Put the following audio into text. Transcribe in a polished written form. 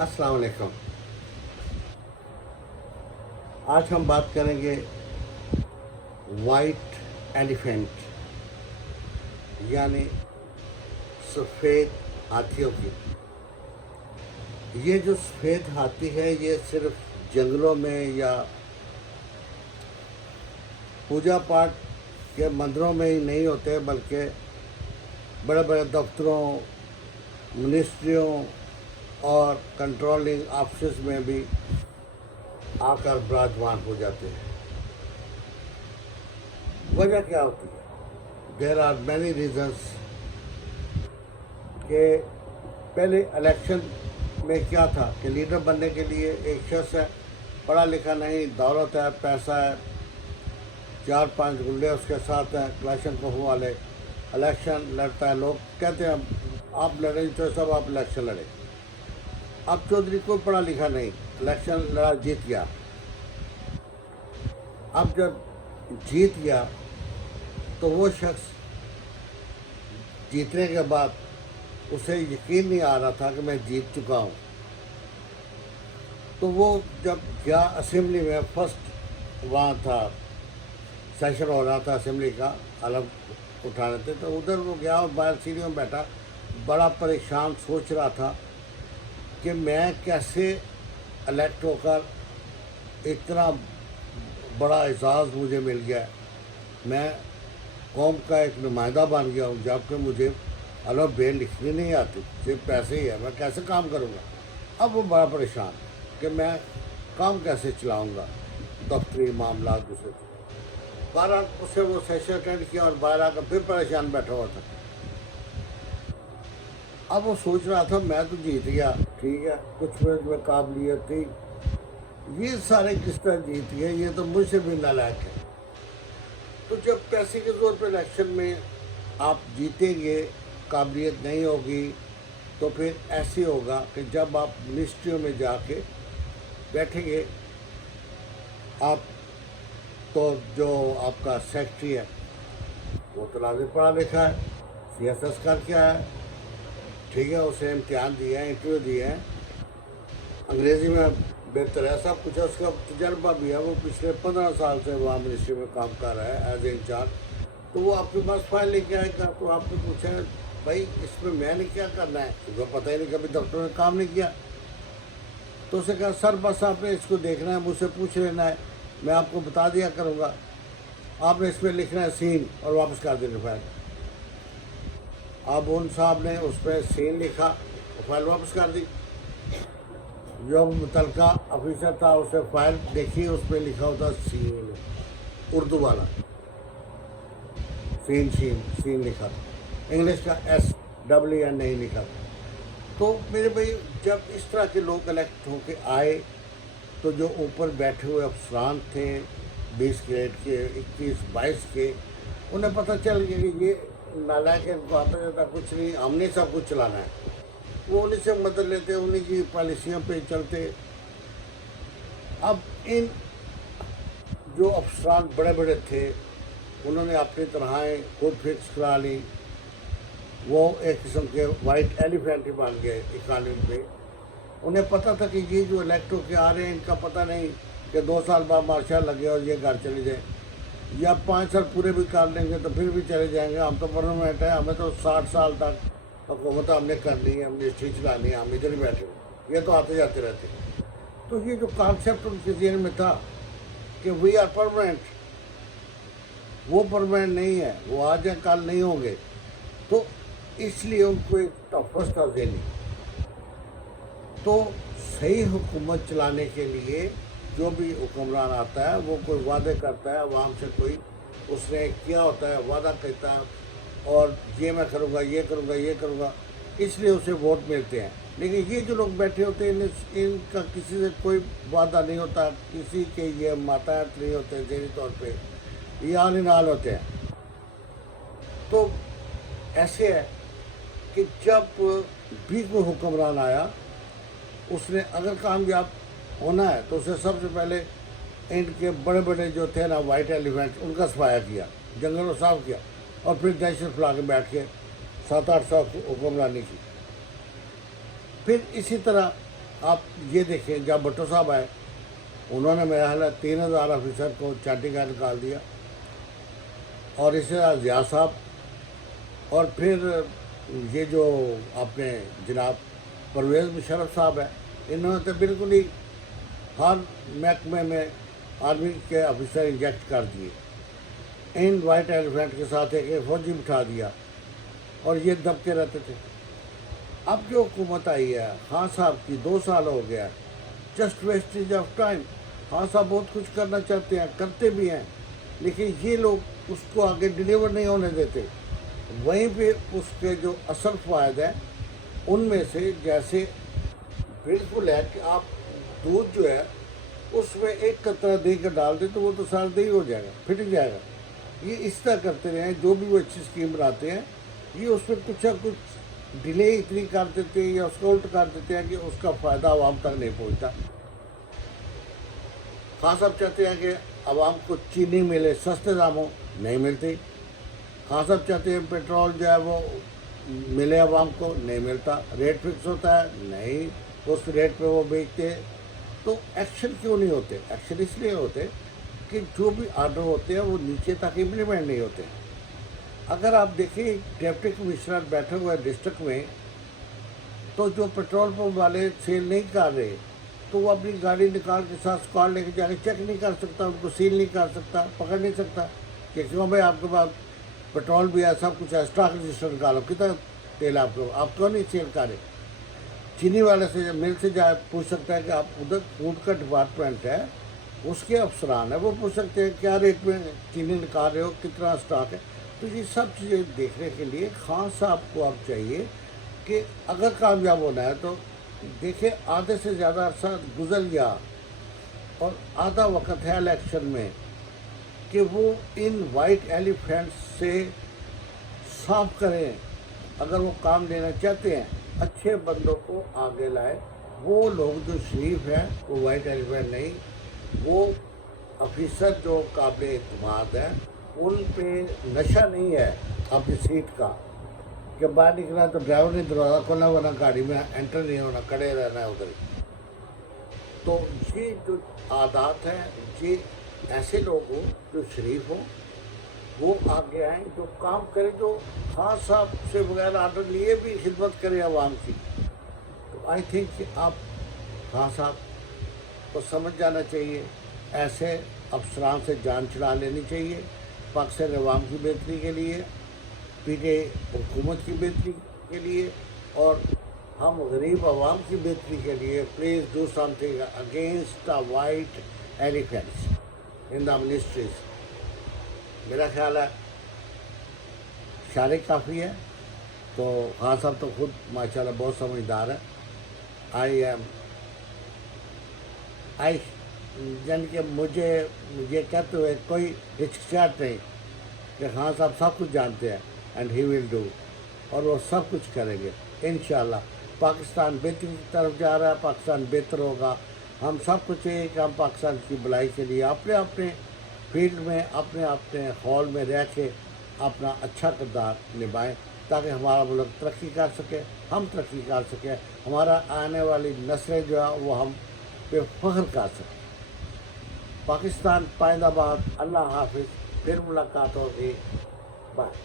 अस्सलाम वालेकुम। आज हम बात करेंगे वाइट एलिफेंट यानी सफ़ेद हाथियों की। ये जो सफ़ेद हाथी है ये सिर्फ जंगलों में या पूजा पाठ के मंदिरों में ही नहीं होते, बल्कि बड़े बड़े दफ्तरों, मिनिस्ट्रियों और कंट्रोलिंग ऑफिस में भी आकर विराजमान हो जाते हैं। वजह क्या होती है? There are many reasons. कि पहले इलेक्शन में क्या था कि लीडर बनने के लिए एक शख्स है, पढ़ा लिखा नहीं, दौलत है, पैसा है, 4-5 गुंडे उसके साथ हैं, क्लाशन पफू वाले, इलेक्शन लड़ता है। लोग कहते हैं आप लड़े तो सब आप इलेक्शन लड़े। अब चौधरी कोई पढ़ा लिखा नहीं, इलेक्शन लड़ा, जीत गया। अब जब जीत गया तो वो शख्स जीतने के बाद उसे यकीन नहीं आ रहा था कि मैं जीत चुका हूँ। तो वो जब गया असेंबली में, फर्स्ट वहाँ था सेशन हो रहा था असेंबली का, अलग उठाने थे, तो उधर वो गया और बाहर सीढ़ियों में बैठा, बड़ा परेशान सोच रहा था कि मैं कैसे इलेक्ट होकर इतना बड़ा एजाज़ मुझे मिल गया, मैं कौम का एक नुमाइंदा बन गया हूँ, जबकि मुझे अलग बेल लिखनी नहीं आती, सिर्फ पैसे ही है, मैं कैसे काम करूँगा। अब वो बड़ा परेशान कि मैं काम कैसे चलाऊँगा, दफ्तरी मामला दूसरे। बहरहाल उससे वो सेशन अटेंड किया और बाहर आकर फिर परेशान बैठा हुआ था। अब वो सोच रहा था मैं तो जीत गया, ठीक है, कुछ में काबिलियत थी, ये सारे किस तरह जीत गए, ये तो मुझसे भी नालायक है। तो जब पैसे के जोर पर इलेक्शन में आप जीतेंगे, काबिलियत नहीं होगी, तो फिर ऐसे होगा कि जब आप मिनिस्ट्रियों में जाके बैठेंगे, आप तो जो आपका सेक्रेटरी है वो तो लाजिम पढ़ा लिखा है, CSS कर क्या है, ठीक है, उसे इम्तिहान दिए हैं, इंटरव्यू दिए हैं, अंग्रेज़ी में बेहतर है, सब कुछ है, उसका तजर्बा भी है, वो पिछले 15 साल से वहाँ मिनिस्ट्री में काम कर रहा है एज ए इंचार्ज। तो वो आपके पास फाइल लेके आएगा, तो आपने पूछा भाई इसमें मैंने क्या करना है, तो पता ही नहीं, कभी दफ्तर में काम नहीं किया। तो उसे कहा सर बस आपने इसको देखना है, मुझसे पूछ लेना है, मैं आपको बता दिया करूँगा, आपने इसमें लिखना है सीन और वापस कर देना फाइल। अब उन साहब ने उस पर सीन लिखा और फाइल वापस कर दी। जो मुतलका ऑफिसर था उसे फाइल देखी, उस पर लिखा होता सीन, उर्दू वाला सीन लिखा था, इंग्लिश का SWN नहीं लिखा था। तो मेरे भाई जब इस तरह के लोग इलेक्ट होके आए तो जो ऊपर बैठे हुए अफसरान थे 20 ग्रेड के, 21-22 के, उन्हें पता चल गया कि ये नालायक है, इनको आता जाता कुछ नहीं, हमने सब कुछ चलाना है। वो उन्हीं से मदद लेते, उन्हीं की पॉलिसियों पे चलते। अब इन जो अफसरान बड़े बड़े थे उन्होंने अपनी तरह खुद फिक्स करा ली, वो एक किस्म के वाइट एलिफेंट ही बन गए इकानमी पे। उन्हें पता था कि ये जो इलेक्ट होके आ रहे हैं इनका पता नहीं कि 2 साल बाद मार्शल लगे और ये घर चले जाए, या 5 साल पूरे भी कर लेंगे तो फिर भी चले जाएंगे, हम तो परमानेंट है, हमें तो 60 साल तक हुकूमत हमने करनी है, हमने ठीक चलानी है, हम इधर ही बैठे हुए, ये तो आते जाते रहते हैं। तो ये जो कॉन्सेप्ट उनके जहन में था कि वी आर परमानेंट, वो परमानेंट नहीं है, वो आज या कल नहीं होंगे, तो इसलिए उनको एक टफस था देनी। तो सही हुकूमत चलाने के लिए जो भी हुक्मरान आता है वो कोई वादे करता है, आवाम से कोई उसने किया होता है, वादा करता है और ये मैं करूँगा, ये करूँगा, ये करूँगा, इसलिए उसे वोट मिलते हैं। लेकिन ये जो लोग बैठे होते हैं इनका किसी से कोई वादा नहीं होता, किसी के ये माताहत नहीं होते, ज़हनी तौर पे ये आल इन आल होते हैं। तो ऐसे है कि जब भी कोई हुक्मरान आया उसने अगर कामयाब होना है तो उसे सबसे पहले इनके बड़े बड़े जो थे ना वाइट एलिफेंट, उनका सफाया किया, जंगलों साफ किया, और फिर दहशत फैला के बैठ के 7-8 साल हुक्मरानी की। फिर इसी तरह آپ یہ دیکھیں جب بھٹو صاحب آئے انہوں نے میرا خیال ہے 3000 آفیسر کو چاٹی کا نکال دیا، اور اسی طرح ضیاء صاحب، اور پھر یہ جو اپنے جناب پرویز مشرف صاحب ہیں، انہوں نے تو بالکل ہی ہر محکمے میں آرمی کے آفیسر انجیکٹ کر دیے، ان وائٹ ایلیفینٹ کے ساتھ ایک فوجی بٹھا دیا اور یہ دبکے رہتے تھے۔ اب جو حکومت آئی ہے خان صاحب کی 2 سال ہو گیا، just wastage of time. Khan صاحب بہت کچھ کرنا چاہتے ہیں، کرتے بھی ہیں، لیکن یہ لوگ اس کو آگے ڈیلیور نہیں ہونے دیتے۔ وہیں پہ اس کے جو اصل فوائد ہیں ان میں سے جیسے بالکل ہے کہ آپ دودھ جو ہے اس میں 1 قطرہ دہی کا ڈال دیں تو وہ تو سارا دہی ہو جائے گا، پھٹ جائے گا۔ یہ اس طرح کرتے رہے ہیں، جو بھی وہ اچھی اسکیم بناتے ہیں یہ اس میں کچھ نہ کچھ ڈیلے اتنی کر دیتے ہیں یا اس کو الٹ کر دیتے ہیں کہ اس کا فائدہ عوام تک نہیں پہنچتا۔ خان صاحب چاہتے ہیں کہ عوام کو چینی ملے سستے داموں، نہیں ملتی۔ خان صاحب چاہتے ہیں پیٹرول جو ہے وہ ملے عوام کو، نہیں ملتا۔ ریٹ فکس ہوتا ہے، نہیں اس ریٹ پہ وہ بیچتے ہیں۔ تو ایکشن کیوں نہیں ہوتے؟ ایکشن اس لیے ہوتے کہ جو بھی آرڈر ہوتے ہیں وہ نیچے تک امپلیمنٹ نہیں ہوتے۔ اگر آپ دیکھیں ڈپٹی کمشنر بیٹھے ہوئے ڈسٹرکٹ میں، تو جو پیٹرول پمپ والے سیل نہیں کر رہے تو وہ اپنی گاڑی نکال کے ساتھ اسکواڈ لے کے جا کے چیک نہیں کر سکتا، ان کو سیل نہیں کر سکتا، پکڑ نہیں سکتا کہ کیوں بھائی آپ کے پاس پیٹرول بھی ہے، سب کچھ ہے، اسٹاک رجسٹر نکالو، کتنا تیل آپ کو، آپ کیوں نہیں سیل کر رہے؟ چینی والے سے مل سے جا پوچھ سکتا ہے کہ آپ ادھر فوڈ کا ڈپارٹمنٹ ہے، اس کے افسران ہیں، وہ پوچھ سکتے ہیں کیا ریٹ میں چینی نکال رہے ہو، کتنا اسٹاک ہے۔ تو یہ سب چیزیں دیکھنے کے لیے خان صاحب کو اب چاہیے کہ اگر کامیاب ہونا ہے تو دیکھیں آدھے سے زیادہ عرصہ گزر گیا اور آدھا وقت ہے الیکشن میں، کہ وہ ان وائٹ ایلیفینٹس سے صاف کریں۔ اگر وہ کام لینا چاہتے ہیں اچھے بندوں کو آگے لائے، وہ لوگ جو شریف ہیں وہ وائٹ ایلیفینٹ نہیں، وہ آفیسر جو قابل اعتماد ہیں، ان پہ نشہ نہیں ہے اپنی سیٹ کا کہ باہر نکلا تو ڈرائیور نے دروازہ کھولنا ورنہ گاڑی میں انٹر نہیں ہونا، کھڑے رہنا ہے ادھر ہی۔ تو یہ جو عادات ہیں، یہ ایسے لوگ ہوں جو شریف ہوں، وہ آگے آئیں، جو کام کریں، جو خان صاحب سے بغیر آرڈر لیے بھی خدمت کریں عوام کی۔ تو آئی تھنک کہ آپ خان صاحب کو سمجھ جانا چاہیے، ایسے افسران سے جان چھڑا لینی چاہیے پاکستان عوام کی بہتری کے لیے، پی ٹی آئی حکومت کی بہتری کے لیے، اور ہم غریب عوام کی بہتری کے لیے please do some thing against the white elephants in the ministries. میرا خیال ہے اشارے کافی ہے۔ تو خان صاحب تو خود ماشاءاللہ بہت سمجھدار ہے۔ یعنی کہ مجھے یہ کہتے ہوئے کوئی ہچکچاہٹ نہیں کہ خان صاحب سب کچھ جانتے ہیں، اینڈ ہی ول ڈو، اور وہ سب کچھ کریں گے انشاءاللہ۔ پاکستان بہتری کی طرف جا رہا ہے، پاکستان بہتر ہوگا۔ ہم سب کو چاہیے کہ ہم پاکستان کی بھلائی کے لیے اپنے اپنے فیلڈ میں، اپنے اپنے ہال میں رہ کے اپنا اچھا کردار نبھائیں، تاکہ ہمارا ملک ترقی کر سکے، ہم ترقی کر سکیں، ہمارا آنے والی نسلیں جو ہے وہ ہم پہ فخر کر سکیں۔ پاکستان پائندہ باد۔ اللہ حافظ، پھر ملاقات ہوگی، بائے۔